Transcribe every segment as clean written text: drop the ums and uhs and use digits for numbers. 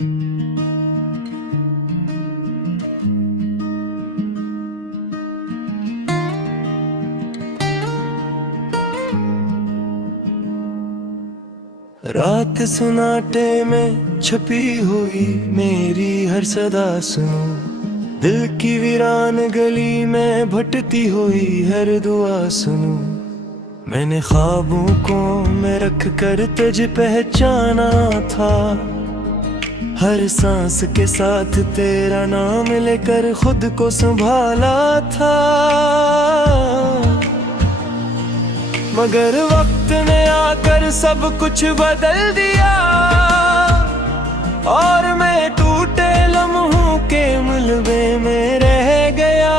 रात सुनाटे में छुपी हुई मेरी हर सदा सुनो, दिल की वीरान गली में भटती हुई हर दुआ सुनो। मैंने ख्वाबों को में रख कर तुझे पहचाना था, हर सांस के साथ तेरा नाम लेकर खुद को संभाला था। मगर वक्त ने आकर सब कुछ बदल दिया और मैं टूटे लम्हों के मलबे में रह गया।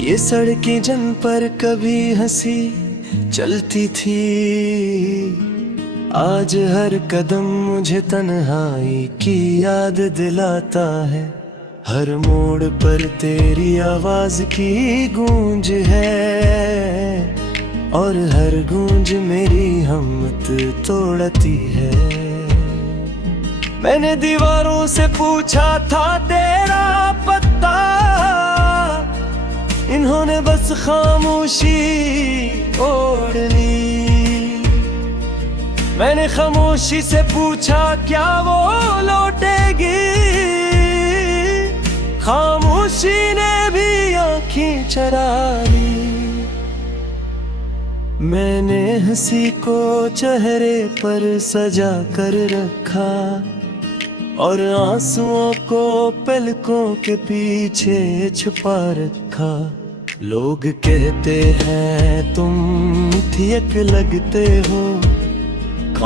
ये सड़कें जिन पर कभी हंसी चलती थी, आज हर कदम मुझे तन्हाई की याद दिलाता है। हर मोड़ पर तेरी आवाज की गूंज है और हर गूंज मेरी हिम्मत तोड़ती है। मैंने दीवारों से पूछा था तेरा पता, इन्होंने बस खामोशी ओढ़ ली। मैंने खामोशी से पूछा क्या वो लौटेगी, खामोशी ने भी आँखें चरा ली। मैंने हंसी को चेहरे पर सजा कर रखा और आंसुओं को पलकों के पीछे छुपा रखा। लोग कहते हैं तुम ठीक लगते हो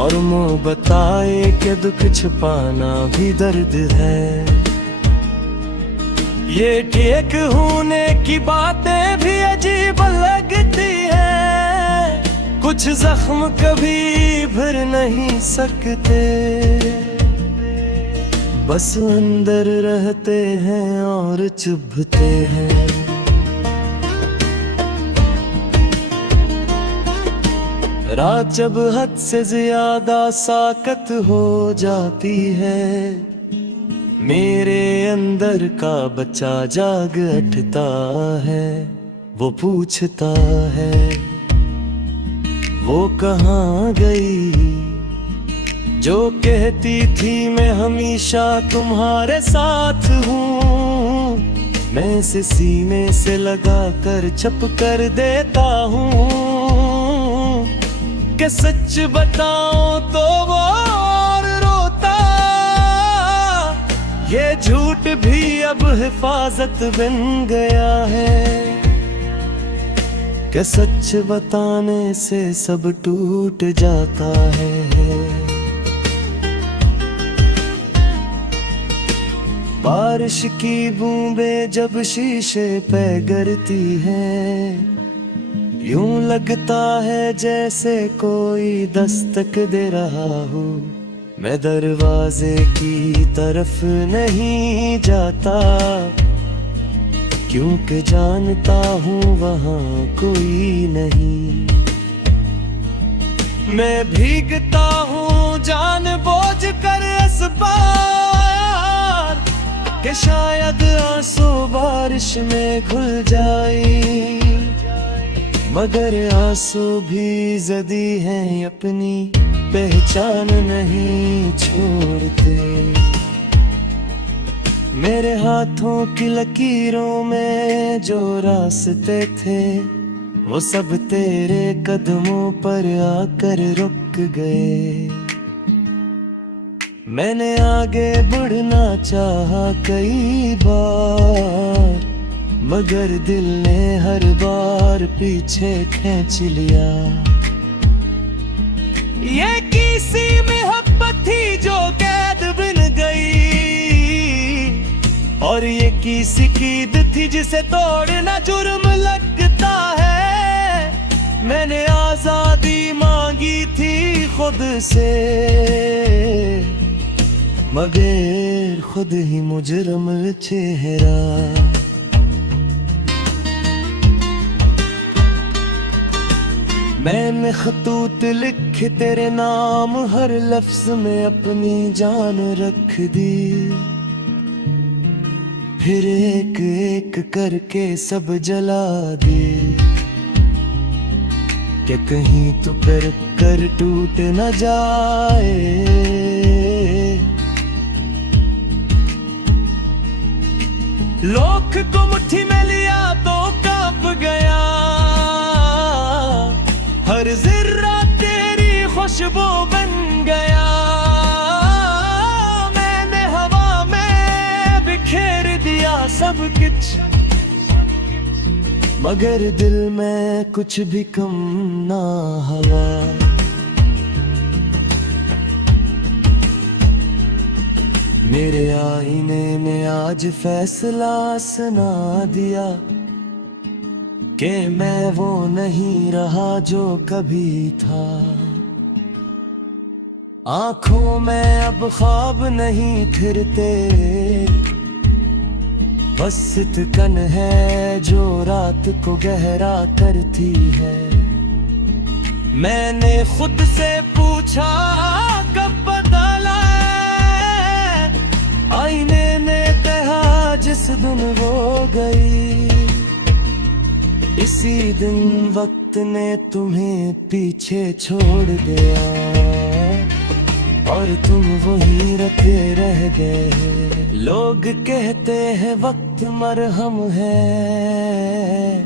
और मुँह बताए कि दुख छुपाना भी दर्द है। ये ठीक होने की बातें भी अजीब लगती हैं, कुछ जख्म कभी भर नहीं सकते, बस अंदर रहते हैं और चुभते हैं। रात जब हद से ज्यादा साकत हो जाती है, मेरे अंदर का बच्चा जाग उठता है। वो पूछता है वो कहाँ गई, जो कहती थी मैं हमेशा तुम्हारे साथ हूँ। मैं इसे सीने से लगा कर छप कर देता हूँ कि सच बताऊं तो वो और रोता। ये झूठ भी अब हिफाजत बन गया है कि सच बताने से सब टूट जाता है। बारिश की बूंदें जब शीशे पे गिरती हैं, यूं लगता है जैसे कोई दस्तक दे रहा हो। मैं दरवाजे की तरफ नहीं जाता, क्योंकि जानता हूँ वहाँ कोई नहीं। मैं भीगता हूँ जानबूझ कर इस बार कि शायद आंसू बारिश में घुल जाए, मगर आंसू भी ज़दी हैं अपनी पहचान नहीं छोड़ते। मेरे हाथों की लकीरों में जो रास्ते थे, वो सब तेरे कदमों पर आकर रुक गए। मैंने आगे बढ़ना चाहा कई बार, मगर दिल ने हर बार पीछे खींच लिया। ये किसी मोहब्बत थी जो कैद बन गई, और ये किसी कीद थी जिसे तोड़ना जुर्म लगता है। मैंने आजादी मांगी थी खुद से, मगर खुद ही मुजरम चेहरा। मैंने खतूत लिखे तेरे नाम, हर लफ्ज में अपनी जान रख दी। फिर एक एक करके सब जला दे, कि कहीं तो कर टूट न जाए। लोक को मुट्ठी में लिया तो कांप गया, हर ज़र्रा तेरी खुशबू बन गया। मैंने हवा में बिखेर दिया सब कुछ, मगर दिल में कुछ भी कम ना हवा। मेरे आईने ने आज फैसला सुना दिया, कि मैं वो नहीं रहा जो कभी था। आंखों में अब ख्वाब नहीं फिरते, बस सितकन है जो रात को गहरा करती है। मैंने खुद से पूछा कब बदला, आईने ने कहा जिस दिन वो गई। इसी दिन वक्त ने तुम्हें पीछे छोड़ दिया, और तुम वहीं रखे रह गए। लोग कहते हैं वक्त मरहम है,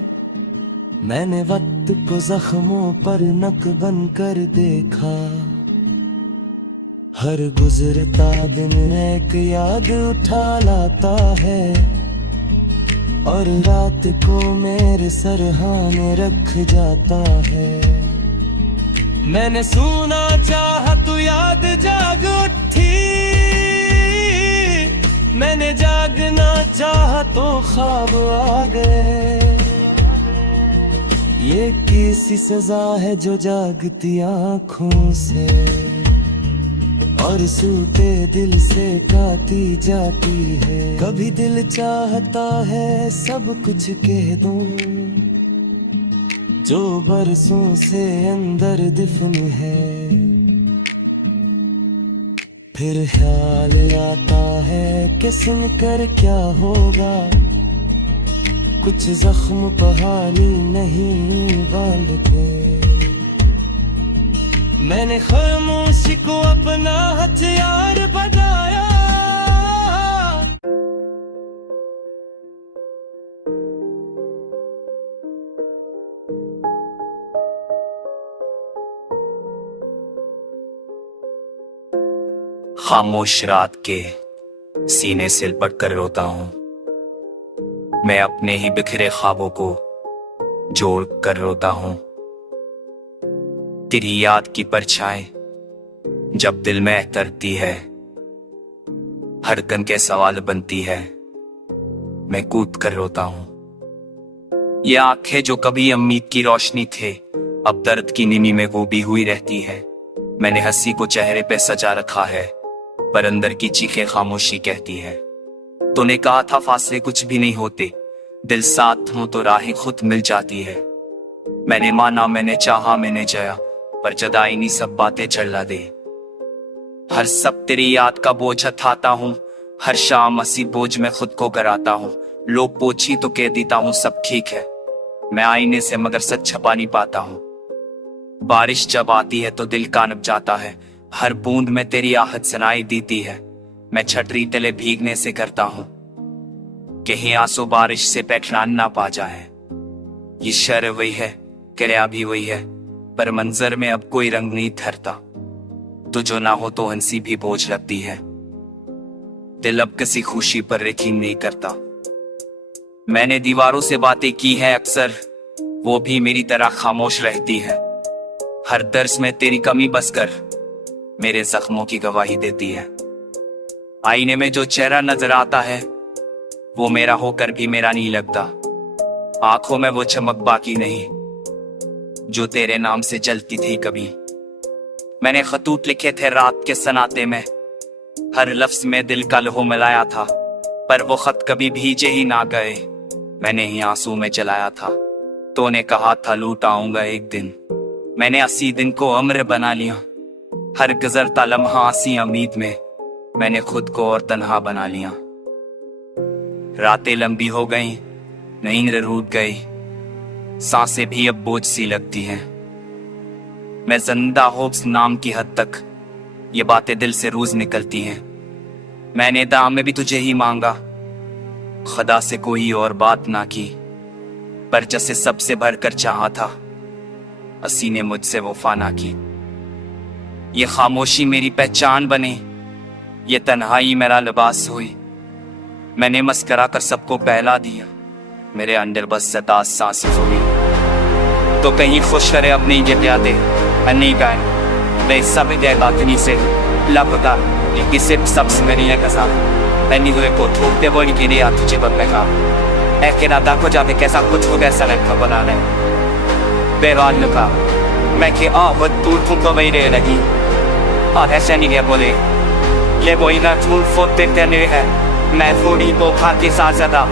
मैंने वक्त को जख्मों पर नकबन कर देखा। हर गुजरता दिन एक याद उठा लाता है, और रात को मेरे सरहाने रख जाता है। मैंने सुना चाहा तो याद जाग उठी, मैंने जागना चाहा तो ख्वाब आ गए। ये किसी सजा है जो जागती आँखों से, और सूते दिल से काटी जाती है। कभी दिल चाहता है सब कुछ कह दूं, जो बरसों से अंदर दफन है। फिर ख्याल आता है कि सुनकर क्या होगा, कुछ जख्म पहाड़ी नहीं बांधते। मैंने खामोशी को अपना हथियार बनाया। खामोश रात के सीने से लिपट कर रोता हूँ, मैं अपने ही बिखरे ख्वाबों को जोड़ कर रोता हूँ। तेरी याद की परछाएं जब दिल में तरती है, हर गन के सवाल बनती है, मैं कूद कर रोता हूँ। ये आंखें जो कभी उम्मीद की रोशनी थे, अब दर्द की नीनी में डूबी हुई रहती है। मैंने हंसी को चेहरे पे सजा रखा है, पर अंदर की चीखें खामोशी कहती है। तूने कहा था फासले कुछ भी नहीं होते, दिल साथ हो तो राहें खुद मिल जाती है। मैंने माना, मैंने चाहा, मैंने जया, पर जदाई नहीं सब बातें चढ़ला दे। हर सब तेरी याद का बोझ उठाता हूँ, हर शाम हंसी बोझ में खुद को कराता हूँ। लोग पोछी तो कह देता हूँ सब ठीक है, मैं आईने से मगर सच छपा नहीं पाता हूँ। बारिश जब आती है तो दिल कांप जाता है, हर बूंद में तेरी आहट सुनाई देती है। मैं छतरी तले भीगने से करता हूँ, कहीं आंसू बारिश से पहचान ना पा जाए। ये शर वही है, क्रिया भी वही है, पर मंजर में अब कोई रंग नहीं ठहरता। तो जो ना हो तो हंसी भी बोझ लगती है, दिल अब किसी खुशी पर यकीन नहीं करता। मैंने दीवारों से बातें की है अक्सर, वो भी मेरी तरह खामोश रहती है। हर दर्स में तेरी कमी बसकर मेरे जख्मों की गवाही देती है। आईने में जो चेहरा नजर आता है वो मेरा होकर भी मेरा नहीं लगता। आंखों में वो चमक बाकी नहीं जो तेरे नाम से जलती थी कभी। मैंने खतूत लिखे थे रात के सनाते में, हर लफ्ज में दिल का लहू मिलाया था, पर वो खत कभी भीजे ही ना गए। मैंने ही आंसू में जलाया था, तूने कहा था लूट आऊंगा एक दिन। मैंने 80 दिन को अम्र बना लिया, हर गुजरता लम्हा हंसी उम्मीद में मैंने खुद को और तन्हा बना लिया। रातें लंबी हो गई, नींद रूठ गई, सांसें भी अब बोझ सी लगती हैं। मैं जिंदा होप्स नाम की हद तक ये बातें दिल से रोज निकलती हैं। मैंने दाम में भी तुझे ही मांगा, खुदा से कोई और बात ना की, पर जैसे सबसे भरकर चाहा था, असी ने मुझसे वफा ना की। ये खामोशी मेरी पहचान बने, ये तन्हाई मेरा लिबास हुई। मैंने मस्करा कर सबको बहला दिया, मेरे अंदर बस सदा सांस हुई। तो कहीं खुश करे अपनी ये प्यादे अन्नी गाय मैं सब बातनी से लापता किसी सबस मेरी है कसा अन्नी हुए को ठोकते बोली के लिए तुझे बदलेगा ऐके ना दाखो जावे कैसा कुछ हो कैसा लगता बना ले बेवान लगा मैं कि आवत दूर तुमको मेरे लगी और ऐसे नहीं है बोले ये वही ना फूल फोते तेने है मैं थोड़ी तो खाती साथ ज्यादा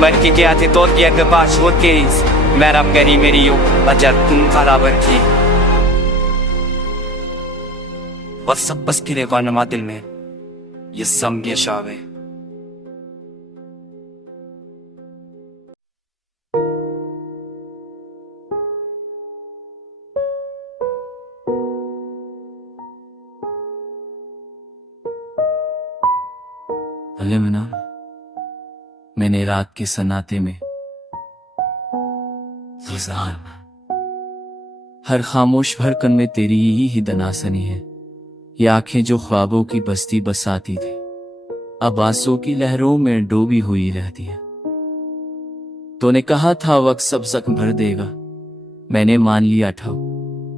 मर के क्या थे तो किया के पास छोड़ के मेरा करी मेरी यू अजर तुम बराबर की और सब बस के रेवानमा दिल में ये समझे शावे। भले मना मैंने रात के सन्नाटे में हर खामोश भरकन में तेरी ही दनासनी है। ये आंखें जो ख्वाबों की बस्ती बसाती थी अब आंसू की लहरों में डूबी हुई रहती है। तूने कहा था वक्त सब जख्म भर देगा, मैंने मान लिया था,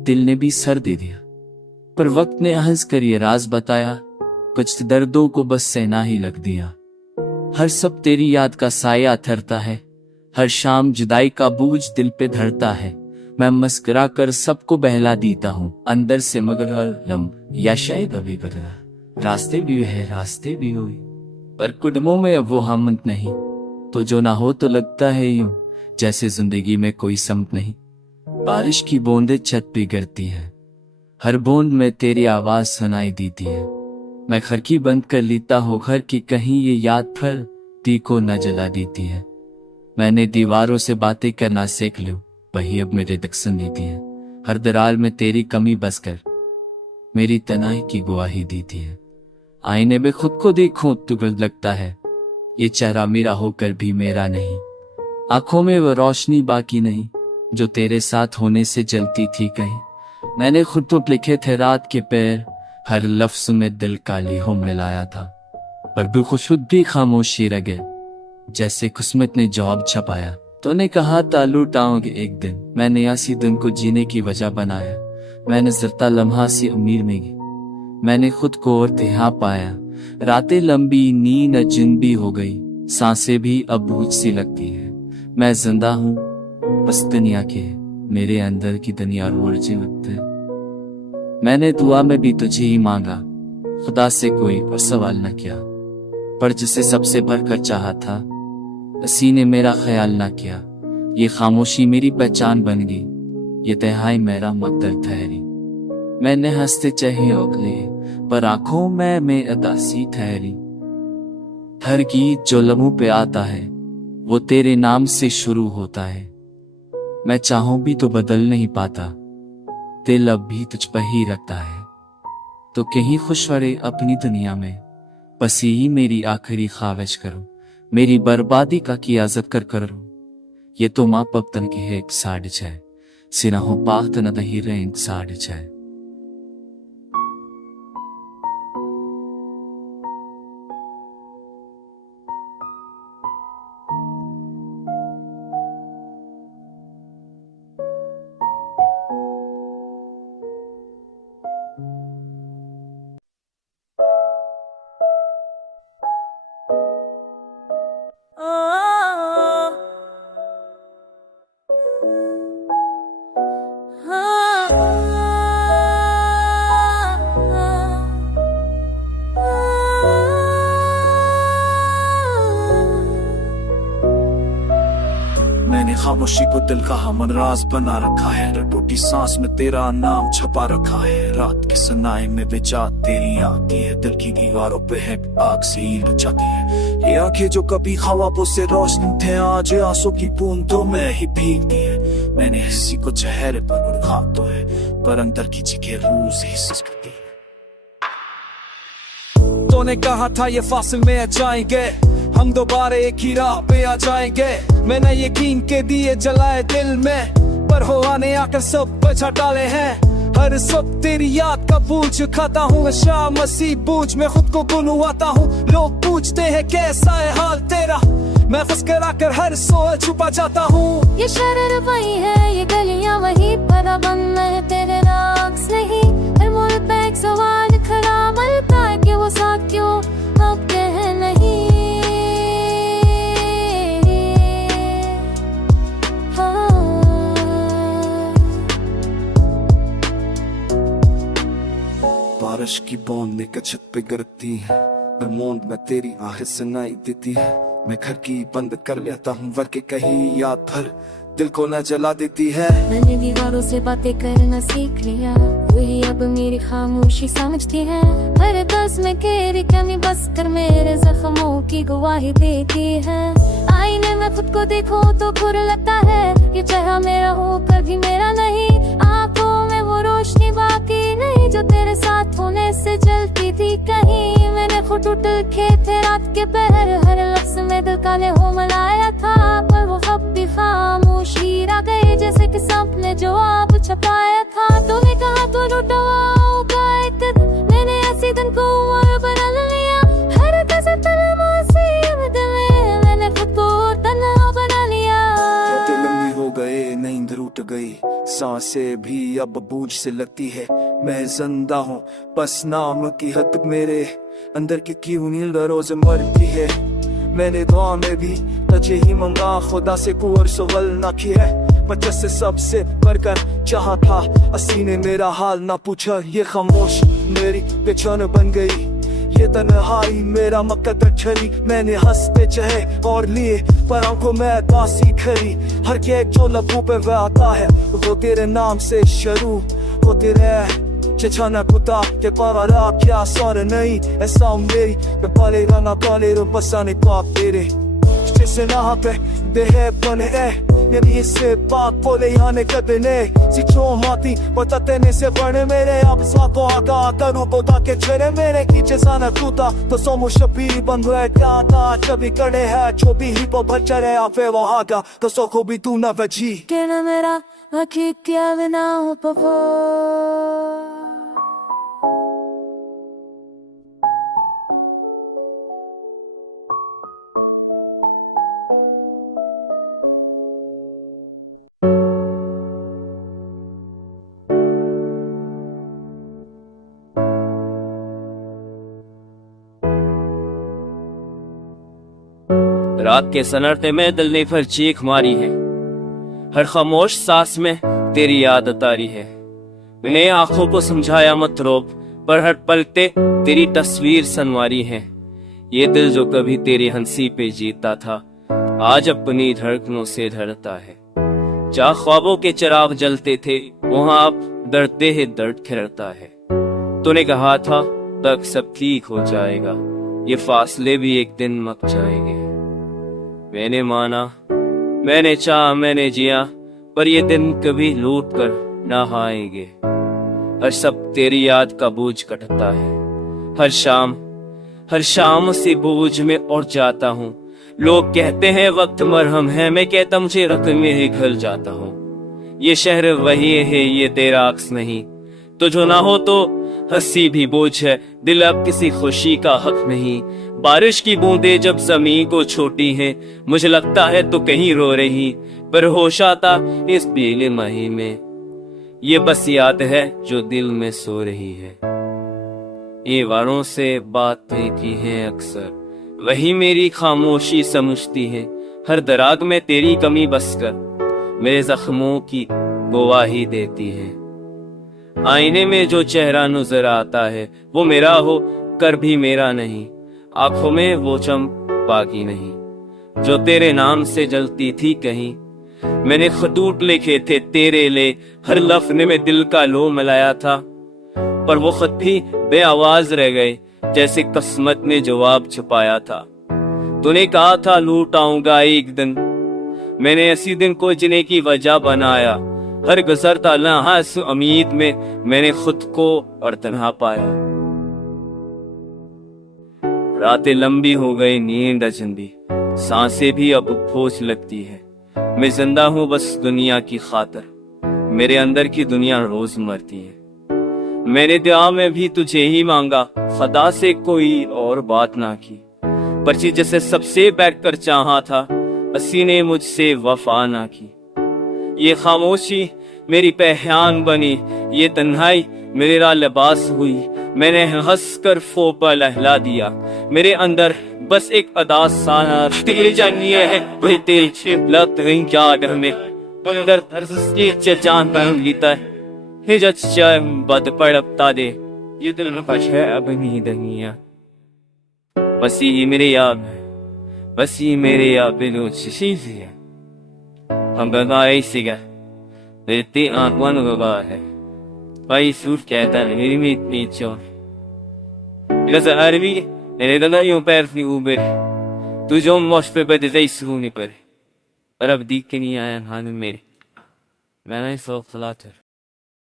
दिल ने भी सर दे दिया, पर वक्त ने हंस कर ये राज बताया, कुछ दर्दों को बस सहना ही लग दिया। हर सब तेरी याद का साया ठहरता है, हर शाम जुदाई का बोझ दिल पे धरता है। मैं मस्करा कर सबको बहला देता हूँ अंदर से, मगर लम या शायद अभी बदला रास्ते भी है रास्ते भी हुई, पर कुदमों में अब वो हमत नहीं। तो जो ना हो तो लगता है यूं जैसे जिंदगी में कोई समत नहीं। बारिश की बूंदें छत पे गिरती हैं, हर बूंद में तेरी आवाज सुनाई देती है। मैं खिड़की बंद कर लेता हूँ घर की, कहीं ये याद फल ती को न जला देती है। मैंने दीवारों से बातें करना सीख लूं, वही अब मेरे दक्षिण देती है। हर दरार में तेरी कमी बसकर मेरी तनाई की गवाही देती है। आईने में खुद को देखूं तो लगता है ये चेहरा मेरा होकर भी मेरा नहीं। आंखों में वो रोशनी बाकी नहीं जो तेरे साथ होने से जलती थी कहीं। मैंने खुद तो लिखे थे रात के पैर, हर लफ्ज में दिल का लिहो मिलाया था, पर खुद भी खामोशी रह गए जैसे किस्मत ने जवाब छपाया। तूने कहा था लूट आऊंगे एक दिन, मैंने ऐसी दिन को जीने की वजह बनाया। मैंने जरता लम्हा सी उम्मीद में गई, मैंने खुद को और तिहा पाया। रातें लंबी नींद अजनबी हो गई, सांसें भी अब बोझ सी लगती है। मैं जिंदा हूँ बस दुनिया के, मेरे अंदर की दुनिया रोज़ लगती है। मैंने दुआ में भी तुझे ही मांगा, खुदा से कोई और सवाल न किया, पर जिसे सबसे बढ़कर चाहा था उसी ने मेरा ख्याल ना किया। ये खामोशी मेरी पहचान बन गई, ये तन्हाई मेरा मकदर ठहरी। मैंने हंसते चाहिए उगले पर आंखों में अदासी ठहरी। हर गीत जो लबों पे आता है वो तेरे नाम से शुरू होता है। मैं चाहूं भी तो बदल नहीं पाता, दिल अब भी तुझ पर ही रखता है। तो कहीं खुश रहे अपनी दुनिया में, बस यही मेरी आखिरी ख्वाहिश करो। मेरी बर्बादी का किया जिक्र करो, ये तो माँ पप्तन की है एक साढ़ छह सिनाहों पाख्त न दही रहे एक साढ़ छह। खामोशी को दिल का हमन राज बना रखा है, टूटी सांस में तेरा नाम छपा रखा है। रात के सनाए में बेचा तेरी आती है, दिल की दीवारों पे है आग से ईंट जाती है। ये आंखें जो कभी ख्वाबों से रोशन थे, आज आंसू की बूंदों में ही भीगती है। मैंने किसी को चेहरे पर उठा तो है, पर अंदर की जगह रूज ही सिसकती है। तूने कहा था ये फासिल में आ जाएंगे, हम दोबारा एक ही राह पे आ जाएंगे। मैंने यकीन के दिए जलाए दिल में, पर हुआ ने आकर सब बचा डाले हैं। हर सब तेरी याद का बोझ खाता हूँ, शाम मसीह बोझ में खुद को गुनवाता हूँ। लोग पूछते हैं कैसा है हाल तेरा, मैं फंस कर आकर हर सोच छुपा जाता हूँ। ये शहर वही है, ये गलियां वही, पर बंद है तेरे राक्स नहीं। हर मोड़ पे एक सवाल खड़ा मलता है कि वो साथ क्यों अब कह नहीं। बारिश की बूंदें के छत पे गिरती है, बरमोंद में तेरी आहें सुनाई देती है। मैं घर की बंद कर लेता हूँ, वर के कहीं याद भर दिल को न जला देती है। मैंने दीवारों से बातें करना सीख लिया, वही अब मेरी खामोशी समझती है। हर दस में तेरी कमी बस कर मेरे जख्मों की गवाही देती है। आईने में खुद को देखो तो बुरा लगता है, ये चेहरा मेरा हो कभी मेरा नहीं। आंखों में वो रोशनी बाकी नहीं जो तेरे साथ होने से जलती थी कहीं। मैंने खुद उठल थे रात के पहर, हर लफ्ज में दिल का ने हो मनाया था, पर वो अब भी खामोशी रह गए जैसे कि सपने जो आप छपाया था। तूने कहा तो लुटवाऊंगा एक दिन, मैंने ऐसी दिन को उम्र बना लिया। हर कसर तलवार से मैंने खुद को तन्हा बना लिया। दिल में हो गए, नींद रूठ गई, सांसें भी अब बूझ से लगती है। मैं जिंदा हूँ बस नाम की हद, मेरे अंदर की क्यों नींद रोज मरती है। मैंने दुआ में भी तुझे ही मंगा, खुदा से कुंवर सवाल ना किया, बचत से सबसे बढ़कर चाहा था। असी ने मेरा हाल ना पूछा, ये खामोश मेरी पहचान बन गई। ये तन्हाई मेरा मकदर छरी, मैंने हंसते चाहे और लिए पर आंखों में दासी खरी। हर केक जो लबों पे वह आता है, वो तेरे नाम से शुरू हो तेरे चेचाना कुता के पारा क्या सौर नहीं। ऐसा मेरी पे पाले रंगा पाले रो बसाने पाप तेरे जैसे ना पे देहे बने ये से बात बोले याने कदने सी चो माती बता तेने से बने मेरे अब स्वाको आगा करू बोता के छेरे मेरे कीचे साना तूता तो सोमो शबी बंद हुए क्या चबी कड़े है जो भी ही पो बचरे आफे वो आगा तो सोको भी तू ना बची के ना मेरा आखी क्या बिना हो पको। रात के सन्नाटे में दिल ने फिर चीख मारी है, हर खामोश सांस में तेरी याद तारी है। मैंने आंखों को समझाया मत रोब, पर हर पलटे तेरी तस्वीर संवारी है। ये दिल जो कभी तेरी हंसी पे जीता था, आज अपनी धड़कनों से धड़ता है। जहाँ ख्वाबों के चिराग जलते थे, वहाँ अब डरते ही दर्द खिलता है। तूने कहा था तक सब ठीक हो जाएगा, ये फासले भी एक दिन मक जाएंगे। मैंने माना, मैंने चाहा, मैंने जिया, पर ये दिन कभी लौट कर ना आएंगे। हर सब तेरी याद का बोझ कटता है, हर शाम उसी बोझ में और जाता हूँ। लोग कहते हैं वक्त मरहम है, मैं कहता मुझे रकम में ही घल जाता हूँ। ये शहर वही है, ये तेरा अक्स नहीं, तो जो ना हो तो हंसी भी बोझ है। दिल अब किसी खुशी का हक नहीं। बारिश की बूंदें जब जमीन को छोटी हैं, मुझे लगता है तो कहीं रो रही, पर होश आता इस बेले माही में। ये बस याद है जो दिल में सो रही है। ये वारों से बातें की हैं अक्सर, वही मेरी खामोशी समझती है। हर दराग में तेरी कमी बसकर मेरे जख्मों की गवाही देती है। आईने में जो चेहरा नजर आता है, वो मेरा हो कर भी मेरा नहीं। आंखों में वो चमक बाकी नहीं जो तेरे नाम से जलती थी कहीं। मैंने खतूत लिखे थे तेरे लिए, हर लफ्ज ने मैं दिल का लो मिलाया था, पर वो खत भी बेआवाज रह गए जैसे किस्मत ने जवाब छुपाया था। तूने कहा था लूट आऊंगा एक दिन, मैंने इसी दिन को जीने की वजह बनाया। हर गुजरता लम्हा इस उम्मीद में मैंने खुद को और तन्हा पाया। रातें लंबी हो गई, नींद अचंदी, सांसें भी अब बोझ लगती है। मैं जिंदा हूँ बस दुनिया की खातिर, मेरे अंदर की दुनिया रोज मरती है। मैंने दुआ में भी तुझे ही मांगा, खुदा से कोई और बात ना की, पर्ची जैसे सबसे बैठकर चाहा था, असी ने मुझसे वफा ना की। ये खामोशी मेरी पहचान बनी, ये तन्हाई मेरा लिबास हुई। मैंने हंस कर फोपा लहला दिया, मेरे अंदर बस एक अदा साना तेरी जानिए है वही तेरी लत नहीं क्या डर में अंदर तरस जान पर गीता है हिजत चाय बद पड़ता दे ये दिल में पछ है अब नहीं दनिया बस ये मेरे याद है, बस ये मेरे याद बिनो चीज़ है। हम बगाए सिगा देती आंखों में बगा है भाई सूट कहता है मेरी में इतनी चोर जैसे अरबी Nella io perdi Uber. Tu già un mosh per vedere su Uniper. Arab di che ni ayan hanım meri. Ben ay soğuk later.